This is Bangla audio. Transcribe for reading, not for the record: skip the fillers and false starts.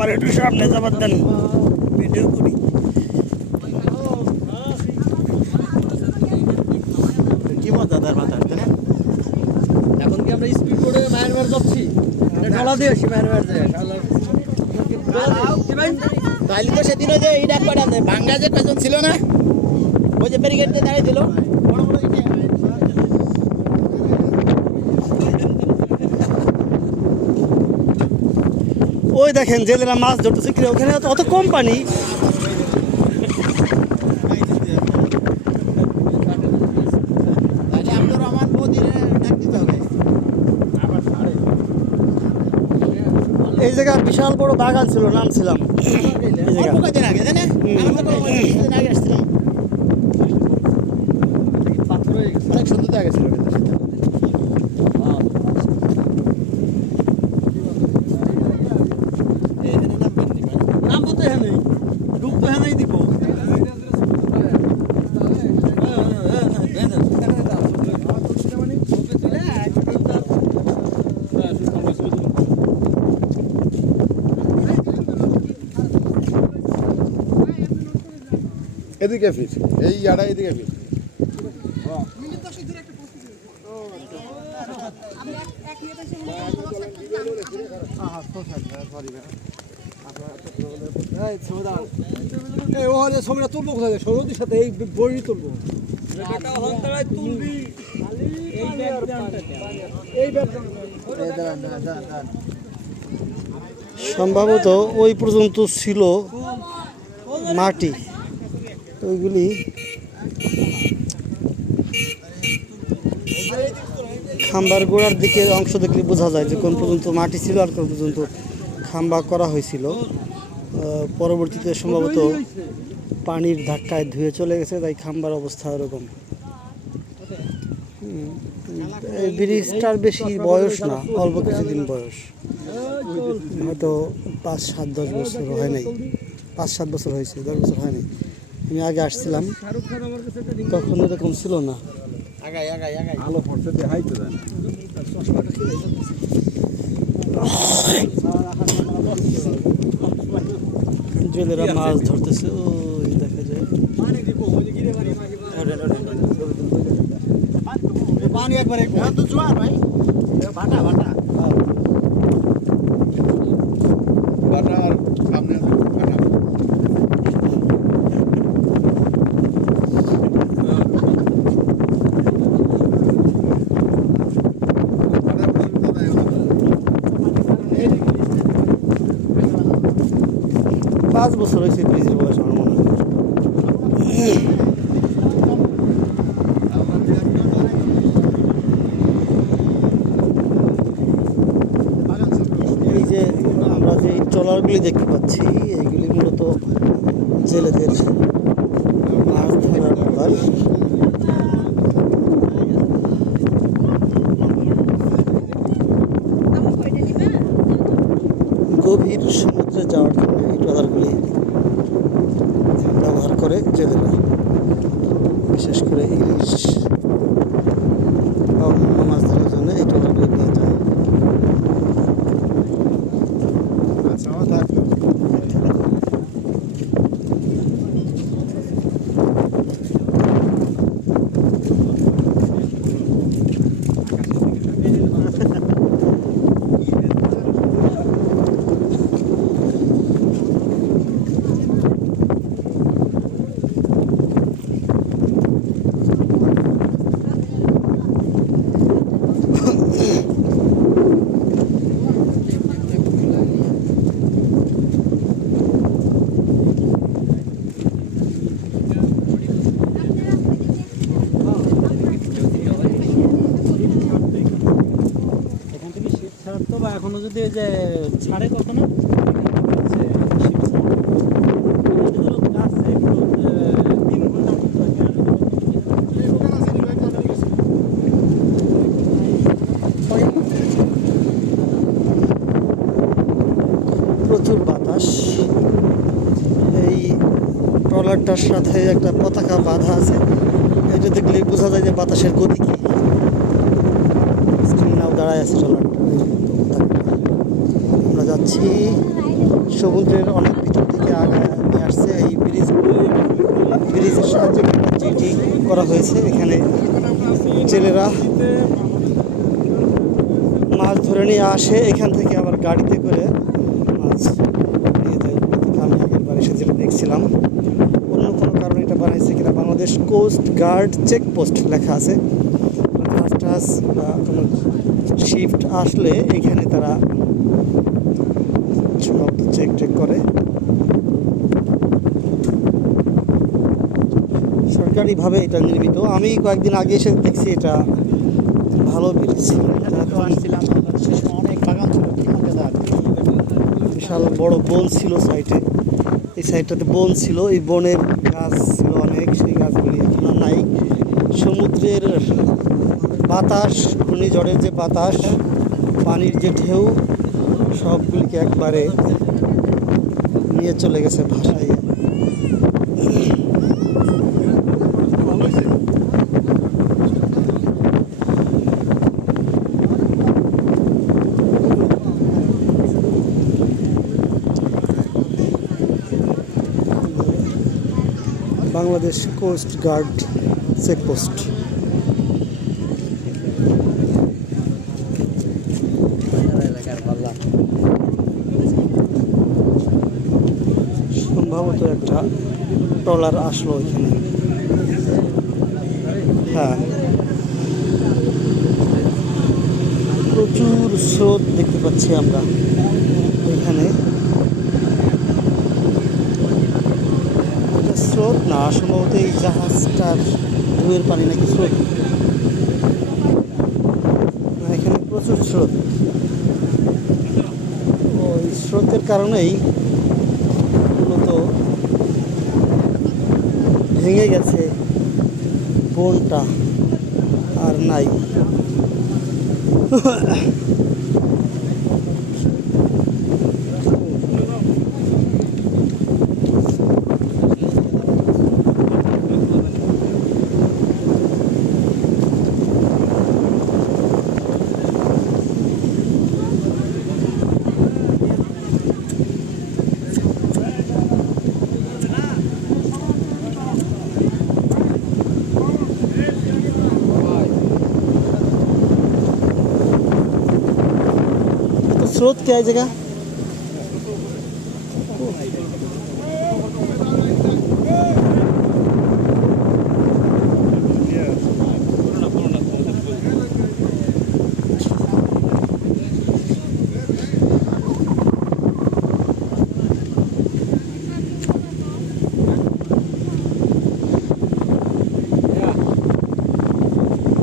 আমার একটু সামনে যাবার দেন, ভিডিও করি। কি মজা তার বাতাস, তাই না? এখন কি আমরা স্পিড বোর্ডে মায়ানমার যাচ্ছি? ডলা দিয়ে আসি মায়ানমার যায়। তাইলে তো সেদিনও যে এই ডাক পাঠান ভাঙ্গা যে কজন ছিল না, ওই যে ব্যারিকেড দিয়ে দাঁড়িয়ে দিল বড় বড় ইটে। ওই দেখেন জেলেরা মাছ ধরতেছে, ওখানে অত কম পানি। এই জায়গা বিশাল বড় বাগান ছিল, নামছিলাম এই জায়গা। অনেক সুন্দর জায়গা ছিল কিন্তু সেটা। নামবো তো হ্যাঁ, ডুব তো হ্যাঁ দিব। এদিকে ফির, এই ইয়াটা এদিকে ফির। সময় তুলবো কোথায়? সরোদের সাথে এই বই তুলবো। সম্ভবত ওই পর্যন্ত ছিল মাটি, ওইগুলি খাম্বার গোড়ার দিকে অংশ দেখলে বোঝা যায় যে কোন পর্যন্ত মাটি ছিল আর কোন পর্যন্ত খাম্বা করা হয়েছিল। পরবর্তীতে সম্ভবত পানির ধাক্কায় ধুয়ে চলে গেছে, তাই খাম্বার অবস্থা এরকম। এই ব্রিজটার বেশি বয়স না, অল্প কিছুদিন বয়স, হয়তো 5-7-10 বছর হয় নাই। 5-7 বছর হয়েছে, 10 বছর হয় নাই। আমি আগে আসছিলাম, তখন এরকম ছিল না। আলো পড়তে দেখাইতে দেয় না। জেলেরা মাছ ধরতেছে, ওই দেখা যায়। পানি একবারে তো জোয়ার ভাই, ভাটা ভাটা বাটা আর সামনে বাটা। পাঁচ বছর হয়েছে ব্রিজের বয়স আমার মনে হয়। এই যে আমরা যে ট্রলারগুলি দেখতে পাচ্ছি, এইগুলি মূলত জেলেদের মাছ ধরার ট্রলার। গভীর সমুদ্রে যাওয়ার জন্য এই ট্রলারগুলি ব্যবহার করে জেলেরা, বিশেষ করে ইলিশ বা অন্য মাছ ধরার জন্য এই ট্রলারগুলি নিয়ে যায়। এখনো যদি যে ছাড়ে কখনো প্রচুর বাতাস। এই ট্রলারটার সাথে একটা পতাকা বাঁধা আছে, এটা দেখলে বোঝা যায় যে বাতাসের গতি কি। স্ক্রিন নাও দাঁড়ায় আছে ট্রলারটা, আমরা যাচ্ছি। পাচ্ছি সমুদ্রের অনেক ভিতর থেকে আগায় নিয়ে আসছে। এই ব্রিজের সাহায্যে একটা জেটি করা হয়েছে। এখানে জেলেরা মাছ ধরে নিয়ে আসে, এখান থেকে আবার গাড়িতে করে মাছ নিয়ে যায়। আমি আগের বার এসে যেটা দেখছিলাম, অন্য কোনো কারণে এটা বানাইছে কিনা, বাংলাদেশ কোস্ট গার্ড চেকপোস্ট লেখা আছে। জাহাজ বা কোনো শিফট আসলে এখানে তারা সব চেক করে। সরকারিভাবে এটা নির্মিত। আমি কয়েকদিন আগে এসে দেখছি এটা ভালো ব্রিজ। আসছিলাম সে সময় অনেক বাগান ছিল, কি মজাদার। বিশাল বড় বন ছিল সাইডে, এই সাইডটাতে বন ছিল, এই বনের গাছ ছিল অনেক, সেই গাছগুলি এখন আর নাই। সমুদ্রের বাতাস, ঘূর্ণিঝড়ের যে বাতাস, পানির যে ঢেউ, সবগুলিকে একবারে নিয়ে চলে গেছে ভাসায়। Bangladesh coast guard checkpost. সম্ভবত একটা ট্রলার আসলো এখানে। হ্যাঁ, প্রচুর স্রোত দেখতে পাচ্ছি আমরা এখানে। এটা স্রোত না, সম্ভবত এই জাহাজটার ঢেউয়ের পানি নাকি স্রোত। এখানে প্রচুর স্রোত, ওই স্রোতের কারণেই মূলত ভেঙে গেছে বনটা, আর নাই। स्रोत क्या है जगह?